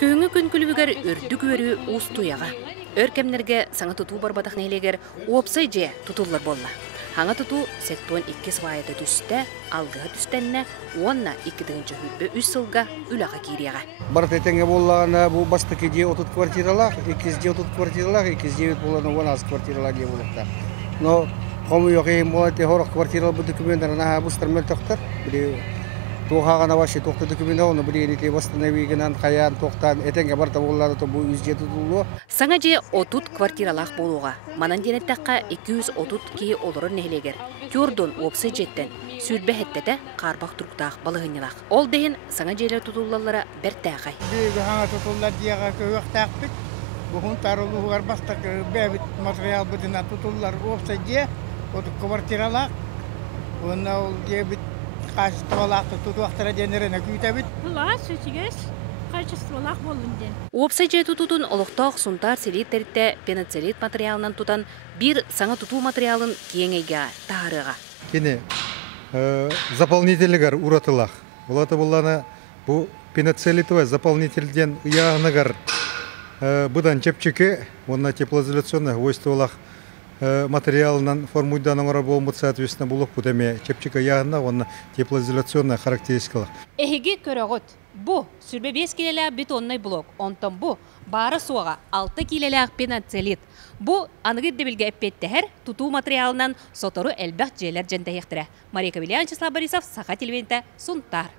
Көңі күн күлігер үрдік өрі ұстуяға. Өркемнерге саңа тұту барбадақ нейлегер опсай же тұтулар болла. Хаңа тұту сеттуан 2 свайыды түсті, алғығы түстенне, онна 2-інші хүлбі 3 сылға үліға кейрияға. Барат етенге боллағына бұл бастықы де 30 квартиралақ, 2 де 30 квартиралақ, 2 де болғаны 16 квартиралақ де болықта. Но қомы еқейін болады, хорақ квартирал бұл документтарына бұстар мәл тоқтар. Тоғағана башы тоқты документ оны бір еті восстановигінен қаян тоқтан етенге барта боллады то бұл үз жеті тұлу. Саңа же 30 квартиралақ болуға. Манан денеттаққа 230 кей олырын нәйлегер. Көрдон опсы жеттен, сүрбе хеттеті қарбақ тұрқтақ балығынылақ. Ол дейін саңа жерлер тұтулалары бір тәғай. Бейгі хаңа тұтулар дияға көйіқтақ біт. Бұғын тарылуғар бастық бәбіт материал бұдына тұтулар опсы же, 30 квартиралақ. Оны ол де біт качестволақты тұтуақтыра денеріне күйтәбіт. Бұла сөтігес качестволақ болунден. Опсай же тұтудың олықтақ сұнтар селиттерітті пеноцелит материалынан тұтан бір саңа тұту материалын кеңейге тағырыға. Кені заполнителігер ұратылақ. Олаты боланы бұл пеноцелитовай заполнительден ұяғынығар бұдан чепчеке, онына теплоизоляционный ойстыволақ материалынан формуйданың ора болмыд, соответственно, бұлық бұдеме чепчика яғына, онына теплоизоляционная характеристикалық. Эхеге көріғыт, бұ сүрбе 5 келелі бетонный блок, онтан бұ бары суаға 6 келелі пеноцелит. Бұ анығыр дебілге әппеттігер тұту материалынан сотору әлбәқ жейлер жәнді ектірі. Мария Кабелиян, Числав Борисов, Саха телевенті, Сунтар.